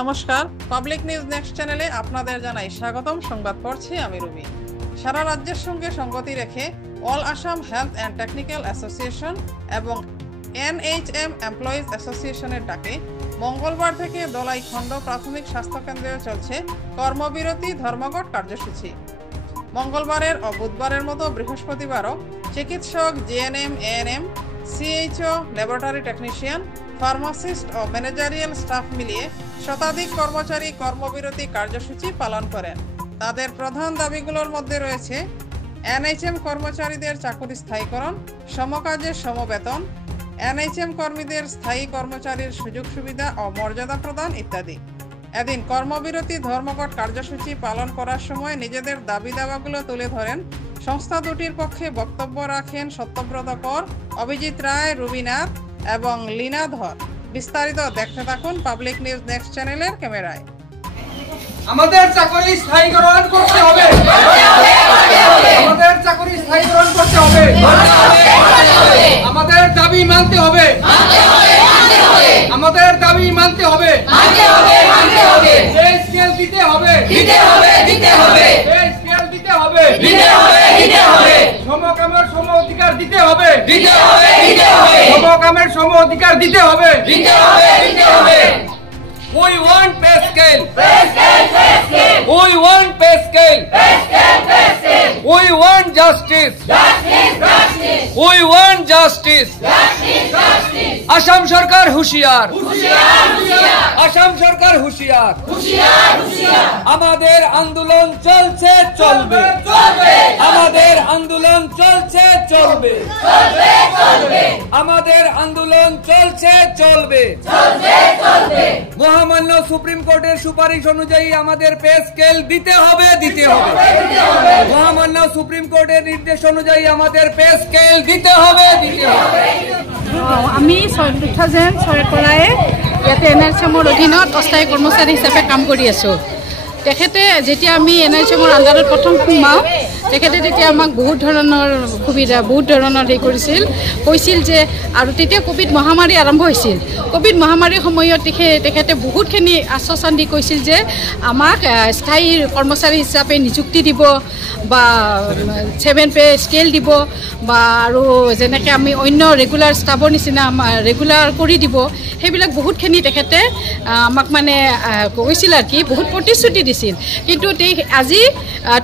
নমস্কার, public news next চ্যানেলে আপনাদের জানাই স্বাগতম। সংবাদ পড়ছি আমি রুবি। সারা রাজ্যের সঙ্গে সঙ্গতি রেখে all Assam health and technical association এবং NHM এমপ্লয়িজ অ্যাসোসিয়েশনের ডাকে মঙ্গলবার থেকে দলাই খণ্ড প্রাথমিক স্বাস্থ্য কেন্দ্রে চলছে কর্মবিরতি ধর্মঘট কার্যসূচি। মঙ্গলবারের ও বুধবারের মতো বৃহস্পতিবারও চিকিৎসক, GNM, ANM, CHO, laboratory technician, pharmacist ও ম্যানেজারিয়াল স্টাফ মিলিয়ে শতাধিক কর্মচারী কর্মবিরতি কার্যসূচি পালন করেন। তাদের প্রধান দাবিগুলোর মধ্যে রয়েছে NHM কর্মচারীদের চাকরি স্থায়ীকরণ, সমকাজে সমবেতন, NHM কর্মীদের স্থায়ী কর্মচারীর সুযোগ সুবিধা ও মর্যাদা প্রদান ইত্যাদি। এদিন কর্মবিরতি ধর্মঘট কার্যসূচি পালন করার সময় নিজেদের দাবি দাবাগুলো তুলে ধরেন। সংস্থা দুটির পক্ষে বক্তব্য রাখেন সত্যব্রত কর, অভিজিৎ রায়, রুবিনাথ এবং লীনা ধর। বিস্তারিত দেখতে থাকুন পাবলিক নিউজ নেক্সট চ্যানেলের ক্যামেরায়। আমাদের চাকরি স্থায়ীকরণ করতে হবে, আমাদের চাকরি স্থায়ীকরণ করতে হবে, আমাদের দাবি মানতে হবে, আমাদের দাবি মানতে হবে, এই স্কেল দিতে হবে, এই স্কেল দিতে হবে, সমকামের সম অধিকার দিতে হবে, সমকামের সম অধিকার দিতে হবে। We want pay scale. We want pay scale. We want justice. We want justice. Assam সরকার হুঁশিয়ার, আসাম সরকার হুঁশিয়ার, আমাদের আন্দোলন চলছে চলবে, আমাদের আন্দোলন চলছে চলবে, আমাদের আন্দোলন চলছে চলবে। মহামান্য সুপ্রিম কোর্টের সুপারিশ অনুযায়ী আমাদের পে স্কেল দিতে হবে, দিতে হবে। মহামান্য সুপ্রিম কোর্টের নির্দেশ অনুযায়ী আমাদের পে স্কেল দিতে হবে, দিতে হবে। আমি 2006 পৰাই ইয়াতে NHMৰ অধীনত অস্থায়ী কৰ্মচাৰী হিচাপে কাম কৰি আছোঁ। তেখেতে যেতিয়া আমি NHMৰ আণ্ডাৰত প্ৰথম সোমাওঁ, তেখেতে তেতিয়া আমাক বহুত ধৰণৰ সুবিধা, বহুত ধৰণৰ হেৰি কৰিছিল, কৈছিল যে, আৰু তেতিয়া কোভিড মহামাৰী আৰম্ভ হৈছিল। কোভিড মহামাৰীৰ সময়ত তেখেতে বহুতখিনি আশ্বাসন দি কৈছিল যে আমাক স্থায়ী কৰ্মচাৰী হিচাপে নিযুক্তি দিব বা 7 পে স্কেল দিব বা আৰু যেনেকৈ আমি অন্য ৰেগুলাৰ ষ্টাফৰ নিচিনা ৰেগুলাৰ কৰি দিব, সেইবিলাক বহুতখিনি তেখেতে আমাক মানে কৈছিল আৰু কি, বহুত প্ৰতিশ্ৰুতি দিছিল। কিন্তু আজি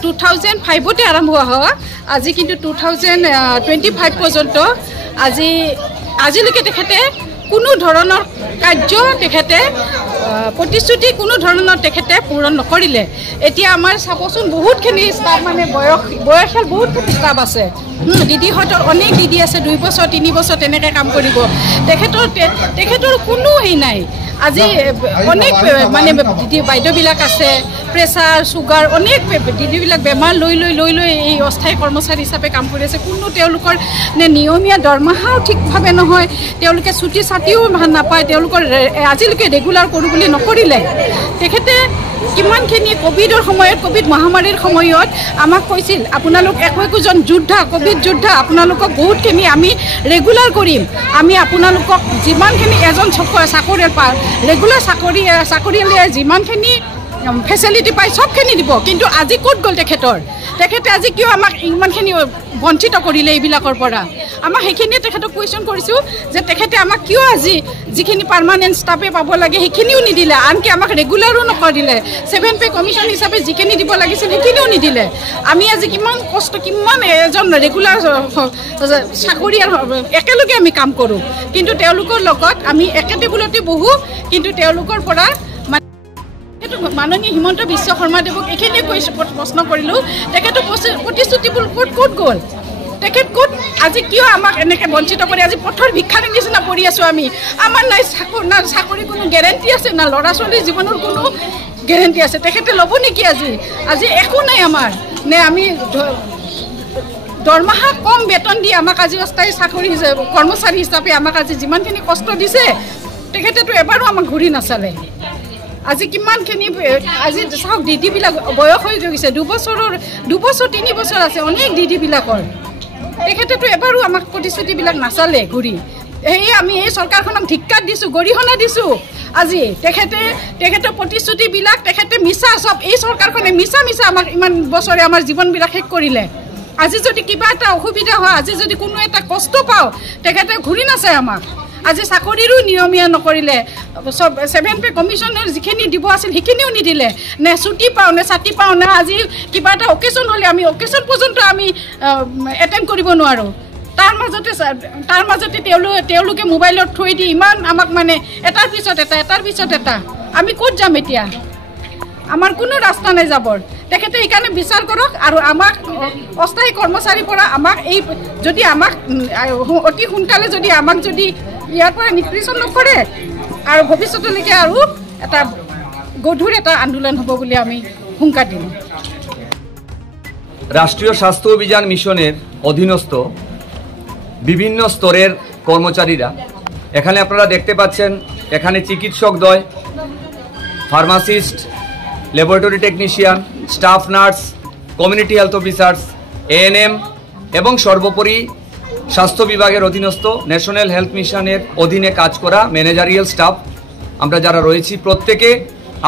2005তে আৰম্ভ হোৱা, আজি কিন্তু 2025 পৰ্যন্ত আজিলৈকে তেখেতে কোনো ধৰণৰ কাৰ্য, তেখেতে প্ৰতিশ্ৰুতি কোনো ধৰণৰ তেখেতে পূৰণ নকৰিলে। এতিয়া আমাৰ চাবচোন বহুতখিনি ষ্টাফ, মানে বয়সীয়াল বহুতখিনি ষ্টাফ আছে। দিদিহঁতৰ অনেক দিদি আছে, 2 বছৰ 3 বছৰ তেনেকৈ কাম কৰিব। তেখেতৰ কোনো হেৰি নাই। আজি অনেক মানে দিদি বাইদেউবিলাক আছে, প্ৰেছাৰ, চুগাৰ, অনেক দিদিবিলাক বেমাৰ লৈ এই অস্থায়ী কৰ্মচাৰী হিচাপে কাম কৰি আছে। কোনো তেওঁলোকৰ নিয়মীয়া দৰমহাও ঠিকভাৱে নহয়, তেওঁলোকে ছুটি ছাটিও নাপায়, তেওঁলোকৰ আজিলৈকে ৰেগুলাৰ কৰোঁ বুলি নকৰিলে। তেখেতে কিমানখিনি কোভিডৰ সময়ত, কোভিড মহামাৰীৰ সময়ত আমাক কৈছিল, আপোনালোক একোজন যোদ্ধা, কোভিড যোদ্ধা, আপোনালোকক বহুতখিনি আমি ৰেগুলাৰ কৰিম, আমি আপোনালোকক যিমানখিনি এজন চাকৰিয়াল পায়, ৰেগুলাৰ চাকৰিয়ালে যিমানখিনি ফেচিলিটি পায় চবখিনি দিব। কিন্তু আজি ক'ত গ'ল তেখেতে আজি কিয় আমাক ইমানখিনি বঞ্চিত কৰিলে এইবিলাকৰ পৰা? আমাক সেইখিনিয়ে তেখেতক কুৱেশ্যন কৰিছোঁ যে তেখেতে আমাক কিয় আজি যিখিনি পাৰ্মানেণ্ট ষ্টাফে পাব লাগে সেইখিনিও নিদিলে, আনকি আমাক ৰেগুলাৰো নকৰিলে। 7 পে কমিশ্যন হিচাপে যিখিনি দিব লাগিছিল সেইখিনিও নিদিলে। আমি আজি কিমান কষ্ট, কিমান এজন ৰেগুলাৰ চাকৰিয়াল একেলগে আমি কাম কৰোঁ, কিন্তু তেওঁলোকৰ লগত আমি একে টেবুলতে বহোঁ, কিন্তু তেওঁলোকৰ পৰা মাননীয় হিমন্ত বিশ্ব শৰ্মাদেৱক এইখিনিয়ে প্ৰশ্ন কৰিলোঁ, তেখেতৰ প্ৰতিশ্ৰুতিবোৰ ক'ত গ'ল? তেখেত ক'ত? আজি কিয় আমাক এনেকৈ বঞ্চিত কৰি আজি পথৰ ভিক্ষাৰীৰ নিচিনা পৰি আছোঁ আমি? আমাৰ নাই চাকৰি কোনো গেৰেণ্টি আছে, না ল'ৰা ছোৱালীৰ জীৱনৰ কোনো গেৰেণ্টি আছে। তেখেতে ল'ব নেকি? আজি একো নাই আমাৰ। নে আমি দৰমহা কম বেতন দি আমাক আজি অস্থায়ী চাকৰি কৰ্মচাৰী হিচাপে আমাক আজি যিমানখিনি কষ্ট দিছে, তেখেতেতো এবাৰো আমাক ঘূৰি নাচালে। আজি কিমানখিনি, আজি চাওক দিদিবিলাক বয়স হৈ গৈছে, 2 বছৰ 3 বছৰ আছে অনেক দিদিবিলাকৰ। তেখেতেতো এবাৰো আমাক প্ৰতিশ্ৰুতিবিলাক নাচালে ঘূৰি। আমি এই চৰকাৰখনক ধিক্কাৰ দিছোঁ, গৰিহণা দিছোঁ। আজি তেখেতৰ প্ৰতিশ্ৰুতিবিলাক তেখেতে মিছা, চব এই চৰকাৰখনে মিছা আমাক ইমান বছৰে আমাৰ জীৱনবিলাক শেষ কৰিলে। আজি যদি কিবা এটা অসুবিধা হয়, আজি যদি কোনো এটা কষ্ট পাওঁ, তেখেতে ঘূৰি নাচায় আমাক। আজি চাকৰিৰো নিয়মীয়া নকৰিলে, চব 7 পে কমিশ্যনৰ যিখিনি দিব আছিল সেইখিনিও নিদিলে। নে ছুটি পাওঁ, নে ছাতি পাওঁ, নে আজি কিবা এটা অকেশ্যন হ'লে আমি অকেশ্যন পৰ্যন্ত আমি এটেণ্ড কৰিব নোৱাৰোঁ। তাৰ মাজতে তেওঁলোকে মোবাইলত থৈ দি ইমান আমাক মানে এটাৰ পিছত এটা আমি ক'ত যাম এতিয়া? আমাৰ কোনো ৰাস্তা নাই যাবৰ। তেখেতে সেইকাৰণে বিচাৰ কৰক আৰু আমাক অস্থায়ী কৰ্মচাৰীৰ পৰা যদি আমাক অতি সোনকালে যদি আমাক যদি ইয়াৰ পৰা নিষ্পৃষণ নকৰে আৰু ভৱিষ্যতলৈকে আৰু এটা গধুৰ এটা আন্দোলন হ'ব বুলি আমি হুংকাৰ দিম। রাষ্ট্রীয় স্বাস্থ্য অভিযান মিশনের অধীনস্থ বিভিন্ন স্তরের কর্মচারীরা এখানে আপনারা দেখতে পাচ্ছেন, এখানে চিকিৎসকদ্বয়, pharmacist, laboratory technician, staff nurse, community health officers, ANM এবং সর্বোপরি স্বাস্থ্য বিভাগের অধীনস্থ ন্যাশনাল হেলথ মিশনের অধীনে কাজ করা ম্যানেজারিয়াল স্টাফ আমরা যারা রয়েছি, প্রত্যেকে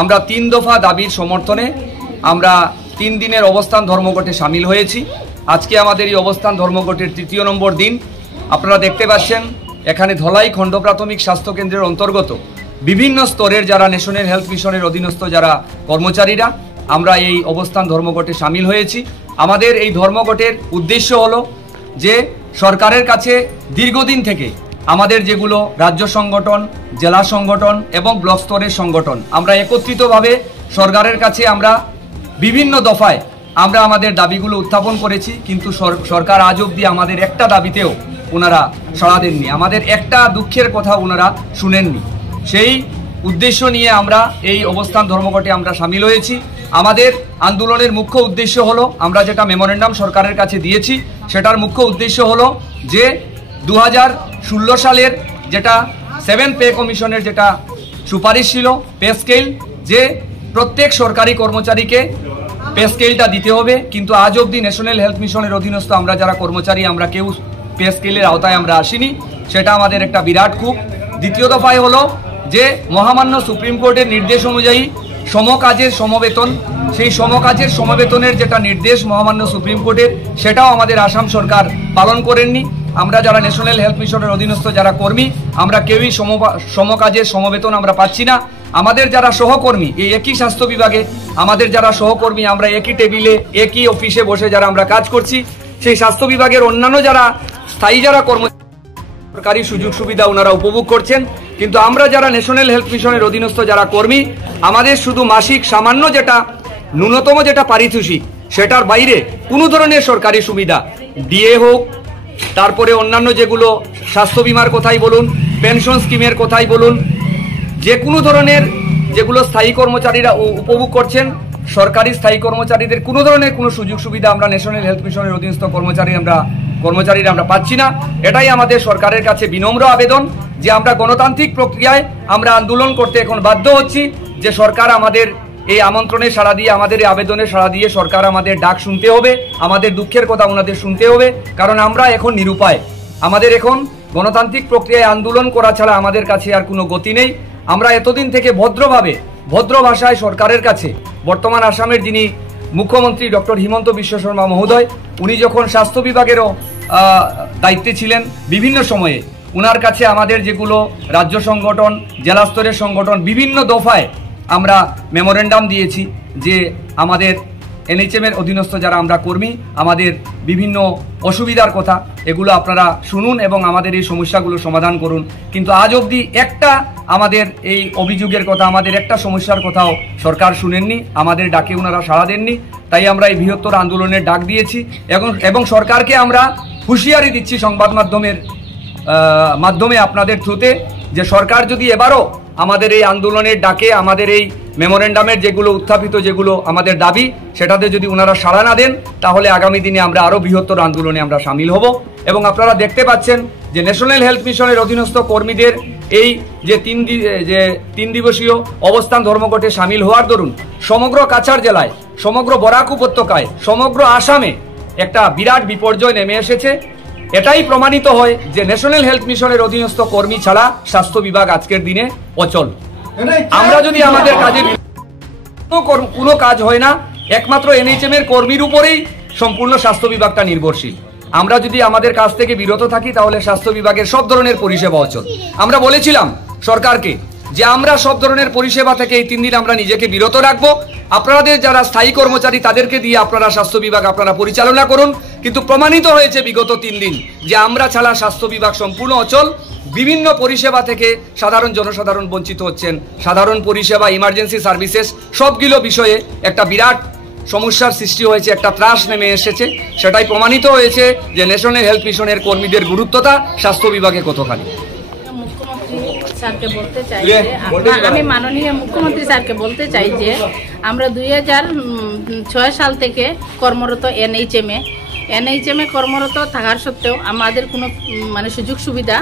আমরা 3 দফা দাবির সমর্থনে আমরা 3 দিনের অবস্থান ধর্মঘটে সামিল হয়েছি। আজকে আমাদের এই অবস্থান ধর্মঘটের 3য় নম্বর দিন। আপনারা দেখতে পাচ্ছেন এখানে ধলাই খণ্ড প্রাথমিক স্বাস্থ্য কেন্দ্রের অন্তর্গত বিভিন্ন স্তরের যারা ন্যাশনাল হেলথ মিশনের অধীনস্থ যারা কর্মচারীরা আমরা এই অবস্থান ধর্মঘটে সামিল হয়েছি। আমাদের এই ধর্মঘটের উদ্দেশ্য হলো যে সরকারের কাছে দীর্ঘদিন থেকে আমাদের যেগুলো রাজ্য সংগঠন, জেলা সংগঠন এবং ব্লক স্তরের সংগঠন আমরা একত্রিতভাবে সরকারের কাছে আমরা বিভিন্ন দফায় আমরা আমাদের দাবিগুলো উত্থাপন করেছি, কিন্তু সরকার আজ অবধি আমাদের একটা দাবিতেও ওনারা সাড়া দেননি, আমাদের একটা দুঃখের কথা ওনারা শুনেননি। সেই উদ্দেশ্য নিয়ে আমরা এই অবস্থান ধর্মঘটে আমরা সামিল হয়েছি। আমাদের আন্দোলনের মুখ্য উদ্দেশ্য হলো, আমরা যেটা মেমোরেন্ডাম সরকারের কাছে দিয়েছি সেটার মুখ্য উদ্দেশ্য হলো যে 2016 সালের যেটা 7 পে কমিশনের যেটা সুপারিশ ছিল পে স্কেল, যে প্রত্যেক সরকারি কর্মচারীকে পে স্কেলটা দিতে হবে, কিন্তু আজ অবধি ন্যাশনাল হেলথ মিশনের অধীনস্থ আমরা যারা কর্মচারী আমরা কেউ পে স্কেলের আওতায় আমরা আসিনি, সেটা আমাদের একটা বিরাট ক্ষোভ। দ্বিতীয় দফায় হলো যে মহামান্য সুপ্রিম কোর্টের নির্দেশ অনুযায়ী সমকাজের সমবেতন, সেই সমকাজের সমবেতনের যেটা নির্দেশ মহামান্য সুপ্রিম কোর্টের, সেটাও আমাদের আসাম সরকার পালন করেননি। আমরা যারা ন্যাশনাল হেলথ মিশনের অধীনস্থ যারা কর্মী আমরা কেউই সমকাজের সমবেতন আমরা পাচ্ছি না। আমাদের যারা সহকর্মী এই একই স্বাস্থ্য বিভাগে আমাদের যারা সহকর্মী আমরা একই টেবিলে একই অফিসে বসে যারা আমরা কাজ করছি, সেই স্বাস্থ্য বিভাগের অন্যান্য যারা স্থায়ী যারা সরকারি সুযোগ সুবিধা ওনারা উপভোগ করছেন, কিন্তু আমরা যারা ন্যাশনাল হেলথ মিশনের অধীনস্থ যারা কর্মী আমাদের শুধু মাসিক সামান্য যেটা ন্যূনতম যেটা পারিতোষিক সেটার বাইরে কোনো ধরনের সরকারি সুবিধা ডিএ হোক, তারপরে অন্যান্য যেগুলো স্বাস্থ্য বিমার কথাই বলুন, পেনশন স্কিমের কথাই বলুন, যে কোনো ধরনের যেগুলো স্থায়ী কর্মচারীরা উপভোগ করছেন, সরকারি স্থায়ী কর্মচারীদের কোনো ধরনের কোনো সুযোগ সুবিধা আমরা ন্যাশনাল হেলথ মিশনের অধীনস্থ কর্মচারীরা আমরা পাচ্ছি না। এটাই আমাদের সরকারের কাছে বিনম্র আবেদন যে আমরা গণতান্ত্রিক প্রক্রিয়ায় আমরা আন্দোলন করতে এখন বাধ্য হচ্ছি, যে সরকার আমাদের এই আমন্ত্রণে সাড়া দিয়ে আমাদের এই আবেদনে সাড়া দিয়ে সরকার আমাদের ডাক শুনতে হবে, আমাদের দুঃখের কথা ওনাদের শুনতে হবে, কারণ আমরা এখন নিরুপায়। আমাদের এখন গণতান্ত্রিক প্রক্রিয়ায় আন্দোলন করা ছাড়া আমাদের কাছে আর কোনো গতি নেই। আমরা এতদিন থেকে ভদ্র ভাষায় সরকারের কাছে বর্তমান আসামের যিনি মুখ্যমন্ত্রী ডক্টর হিমন্ত বিশ্ব শর্মা মহোদয়, উনি যখন স্বাস্থ্য বিভাগেরও দায়িত্বে ছিলেন বিভিন্ন সময়ে, উনার কাছে আমাদের যেগুলো রাজ্য সংগঠন, জেলা স্তরের সংগঠন বিভিন্ন দফায় আমরা মেমোরেন্ডাম দিয়েছি যে আমাদের এনএইচএম এর অধীনস্থ যারা আমরা কর্মী আমাদের বিভিন্ন অসুবিধার কথা এগুলো আপনারা শুনুন এবং আমাদের এই সমস্যাগুলো সমাধান করুন, কিন্তু আজ অবধি একটা আমাদের এই অভিযোগের কথা, আমাদের একটা সমস্যার কথাও সরকার শুনেননি, আমাদের ডাকে ওনারা সাড়া দেননি। তাই আমরা এই বৃহত্তর আন্দোলনের ডাক দিয়েছি এবং সরকারকে আমরা হুঁশিয়ারি দিচ্ছি সংবাদ মাধ্যমে আপনাদের থ্রুতে, যে সরকার যদি এবারও আমাদের এই আন্দোলনের ডাকে আমাদের এই মেমোরেন্ডামের যেগুলো উত্থাপিত যেগুলো আমাদের দাবি সেটাতে যদি ওনারা সাড়া না দেন, তাহলে আগামী দিনে আমরা আরো বৃহত্তর আন্দোলনে আমরা সামিল হব। এবং আপনারা দেখতে পাচ্ছেন যে ন্যাশনাল হেলথ মিশনের অধীনস্থ কর্মীদের এই যে 3 দিবসীয় অবস্থান ধর্মঘটে সামিল হওয়ার দরুন সমগ্র কাছাড় জেলায়, সমগ্র বরাক উপত্যকায়, সমগ্র আসামে একটা বিরাট বিপর্যয় নেমে এসেছে। এটাই প্রমাণিত হয় যে ন্যাশনাল হেলথ মিশনের অধীনস্থ কর্মী ছাড়া স্বাস্থ্য বিভাগ আজকের দিনে অচল। আমরা যদি আমাদের কাজে কোনো কাজ হয় না, একমাত্র এনএইচএম এর কর্মীর উপরেই সম্পূর্ণ স্বাস্থ্য বিভাগটা নির্ভরশীল। আমরা যদি আমাদের কাজ থেকে বিরত থাকি তাহলে স্বাস্থ্য বিভাগের সব ধরনের পরিষেবা অচল। আমরা বলেছিলাম সরকারকে যে আমরা সব ধরনের পরিষেবা থেকে এই 3 দিন আমরা নিজেকে বিরত রাখবো, আপনাদের যারা স্থায়ী কর্মচারী তাদেরকে দিয়ে আপনারা স্বাস্থ্য বিভাগ আপনারা পরিচালনা করুন। কিন্তু প্রমাণিত হয়েছে বিগত 3 দিন যে আমরা ছাড়া স্বাস্থ্য বিভাগ সম্পূর্ণ অচল। বিভিন্ন পরিষেবা থেকে সাধারণ জনসাধারণ বঞ্চিত হচ্ছেন। সাধারণ পরিষেবা, ইমার্জেন্সি সার্ভিসেস সবগুলো বিষয়ে একটা বিরাট সমস্যার সৃষ্টি হয়েছে, একটা ত্রাস নেমে এসেছে। সেটাই প্রমাণিত হয়েছে যে ন্যাশনাল হেলথ মিশনের কর্মীদের গুরুত্বতা স্বাস্থ্য বিভাগে কতখানি। স্যারকে বলতে চাই যে আমি মাননীয় মুখ্যমন্ত্রী স্যারকে বলতে চাই যে আমরা 2006 সাল থেকে কর্মরত এনএইচএমে কর্মরত থাকার সত্ত্বেও আমাদের কোনো মানে সুযোগ সুবিধা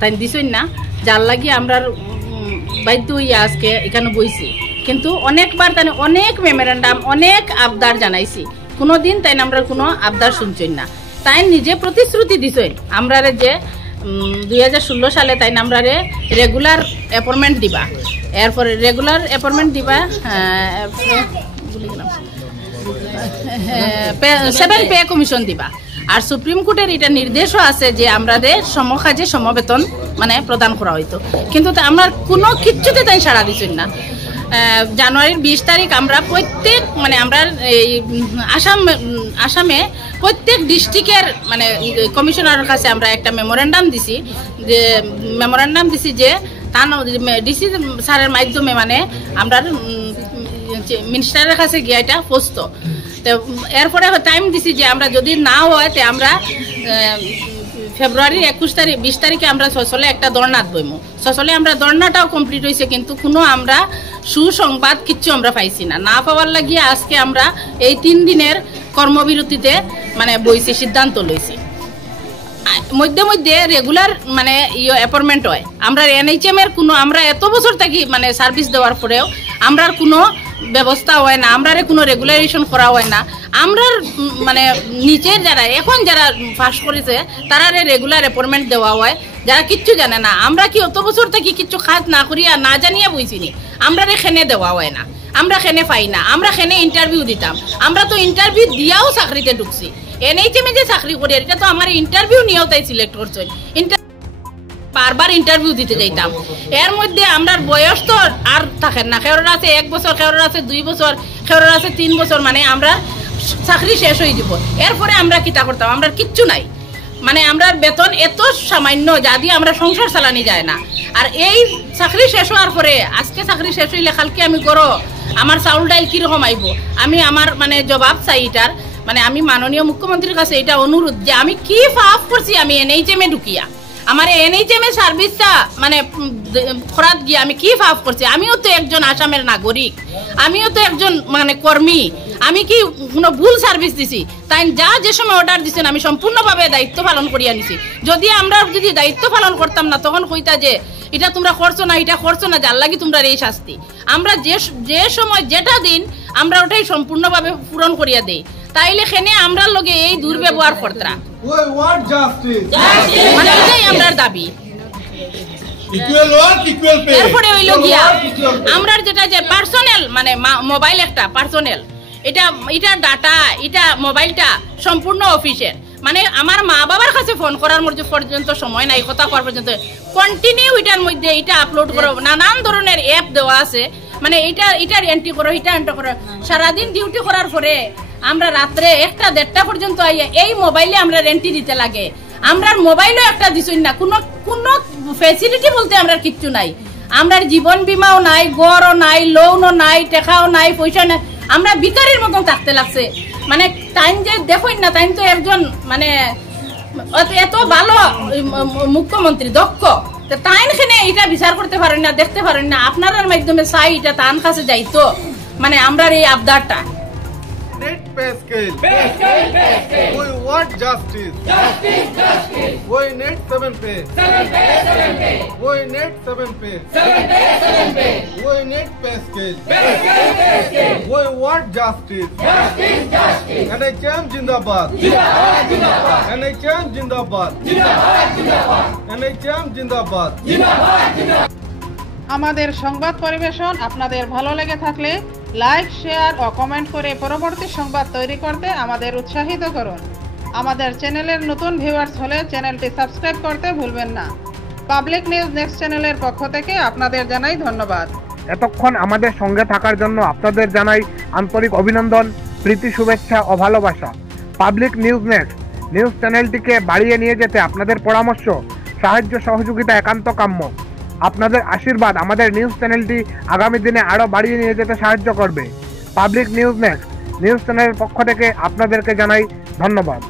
তাই দিছই না, যার লাগি আমরা বাধ্য হইয়া আজকে এখানে বইছি। কিন্তু অনেকবার তাই অনেক মেমোরেন্ডাম, অনেক আবদার জানাইছি, কোনো দিন তাই আমরা কোনো আবদার শুনছই না। তাই নিজে প্রতিশ্রুতি দিছই আমরা যে 2016 সালে তাই আমরা রেগুলার অ্যাপয়েন্টমেন্ট দিবা, এরপরে রেগুলার অ্যাপয়েন্টমেন্ট দিবা 7 পে কমিশন দিবা। আর সুপ্রিম কোর্টের এটা নির্দেশও আছে যে আমাদের সমকাজে সমবেতন মানে প্রদান করা হইতো, কিন্তু আমরা কোনো কিচ্ছুতে তাই সাড়া দিচ্ছেন না। জানুয়ারির 20 তারিখ আমরা প্রত্যেক মানে আমরা এই আসামে প্রত্যেক ডিস্ট্রিক্টের মানে কমিশনারের কাছে আমরা একটা মেমোরেন্ডাম দিছি যে তা ডিসি স্যারের মাধ্যমে মানে আমরা মিনিস্টারের কাছে গিয়ে এটা পোস্ত। তো এরপরে টাইম দিছি যে আমরা যদি না হয় তো আমরা ফেব্রুয়ারির 20 তারিখে আমরা সচলে একটা দর্নাত বইমু। সচলে আমরা দর্নাটাও কমপ্লিট হয়েছে, কিন্তু কোনো আমরা সুসংবাদ কিচ্ছু আমরা পাইছি না পাওয়ার লাগিয়ে আজকে আমরা এই 3 দিনের কর্মবিরতিতে মানে বইছি, সিদ্ধান্ত লইছি। মধ্যে রেগুলার মানে অ্যাপয়েন্টমেন্ট হয়। আমরা এনএইচএম এর কোনো আমরা এত বছর থাকি মানে সার্ভিস দেওয়ার পরেও আমরা কোনো ব্যবস্থা হয় না, আমরা কোনো রেগুলারেশন করা হয় না। আমরা মানে নিচের যারা এখন যারা পাস করেছে তারা রেগুলার অ্যাপয়েন্টমেন্ট দেওয়া হয়, যারা কিচ্ছু জানে না। আমরা কি অত বছর থেকে কিচ্ছু কাজ না করিয়া না জানিয়ে বইছিনি, আমরা খেনে দেওয়া হয় না, আমরা খেনে পাই না, আমরা খেনে ইন্টারভিউ দিতাম। আমরা তো ইন্টারভিউ দিয়াও চাকরিতে ঢুকছি। এনএইচএমে যে চাকরি করি এটা তো আমার ইন্টারভিউ নিয়েও তাই সিলেক্ট করছে, বারবার ইন্টারভিউ দিতে যাইতাম। এর মধ্যে আমরা বয়স তো আর থাকেন না, খেরোর আছে 1 বছর, খেরোর আছে 2 বছর, খেরোর আছে 3 বছর, মানে আমরা চাকরি শেষ হয়ে যাব। এরপরে আমরা কিতা করতাম, আমরা কিচ্ছু নাই, মানে আমরা বেতন এত সামান্য যা দিয়ে আমরা সংসার চালানি যায় না। আর এই চাকরি শেষ হওয়ার পরে আজকে চাকরি শেষ হইলে কালকে আমি করো আমার চাউল ডাইল কিরকম আইব, আমি আমার মানে জবাব চাই এটার। মানে আমি মাননীয় মুখ্যমন্ত্রীর কাছে এটা অনুরোধ যে আমি কি পাপ করছি আমি এনএইচএমে ঢুকিয়া, আমার এনএইচএম এর সার্ভিসটা মানে খরাত গিয়ে আমি কি পাপ করছি। আমিও তো একজন আসামের নাগরিক, আমিও তো একজন মানে কর্মী, আমি কি কোনো ভুল সার্ভিস দিছি? তাই যে সময় অর্ডার দিচ্ছেন আমি সম্পূর্ণভাবে দায়িত্ব পালন করিয়া নিছি। আমরা যদি দায়িত্ব পালন করতাম না তখন কইতা যে এটা তোমরা করছো না, এটা করছো না, যার লাগি তোমরা এই শাস্তি। আমরা যে সময় যেটা দিন আমরা ওটাই সম্পূর্ণভাবে পূরণ করিয়া দেই, তাইলে খেনে আমরা লগে এই দুর্ব্যবহার করতরা মানে এটাই আমরা দাবি। এরপরে হইল গিয়া আমরা যেটা যে পার্সোনাল মানে মোবাইল একটা পার্সোনাল এটা ডাটা এটা মোবাইলটা সম্পূর্ণ অফিসের, মানে আমার মা বাবার কাছে ফোন করার পর্যন্ত সময় নাই, কথা করার পর্যন্ত কন্টিনিউ এটার মধ্যে এটা আপলোড করো, নানান ধরনের অ্যাপ দেওয়া আছে, মানে এটার এন্ট্রি করো, এটা এন্ট্রি করো। সারাদিন ডিউটি করার পরে আমরা রাত্রে 1টা-1:30 পর্যন্ত এই মোবাইলে আমরা এন্ট্রি দিতে লাগে। আমরা মোবাইলও একটা দিছই না, কোনো ফেসিলিটি বলতে আমরা কিচ্ছু নাই। আমরা জীবন বীমাও নাই, গড়ও নাই, লোনও নাই, টাকাও নাই, পয়সা নাই, আমরা ভিখারির মতন থাকতে লাগছে। মানে টাইম যে দেখুন না, টাইম তো একজন মানে এত ভালো মুখ্যমন্ত্রী দক্ষ, তাইনখানে এটা বিচার করতে পারেন না, দেখতে পারেন না। আপনার মাধ্যমে চাই এটা তান কাছে যাইতো মানে আমরা এই আবদারটা need pay scale. We want justice. We need 7 pay. We need 7 pay. We need pay scale. We want justice. NHM Jindabad. NHM Jindabad. NHM Jindabad. আমাদের সংবাদ পরিবেশন আপনাদের ভালো লেগে থাকলে লাইক, শেয়ার ও কমেন্ট করে পরবর্তী সংবাদ তৈরি করতে আমাদের উৎসাহিত করুন। আমাদের চ্যানেলের নতুন ভিউয়ার্স হলে চ্যানেলটি সাবস্ক্রাইব করতে ভুলবেন না। পাবলিক নিউজ নেক্সট চ্যানেলের পক্ষ থেকে আপনাদের জানাই ধন্যবাদ। এতক্ষণ আমাদের সঙ্গে থাকার জন্য আপনাদের জানাই আন্তরিক অভিনন্দন, প্রীতি, শুভেচ্ছা ও ভালোবাসা। পাবলিক নিউজ নেক্সট নিউজ চ্যানেলটিকে বাড়িয়ে নিয়ে যেতে আপনাদের পরামর্শ, সাহায্য, সহযোগিতা একান্ত কাম্য। আপনাদের আশীর্বাদ আমাদের নিউজ চ্যানেলটি আগামী দিনে আরও বাড়িয়ে নিয়ে যেতে সাহায্য করবে। পাবলিক নিউজ নেক্সট নিউজ চ্যানেলের পক্ষ থেকে আপনাদেরকে জানাই ধন্যবাদ।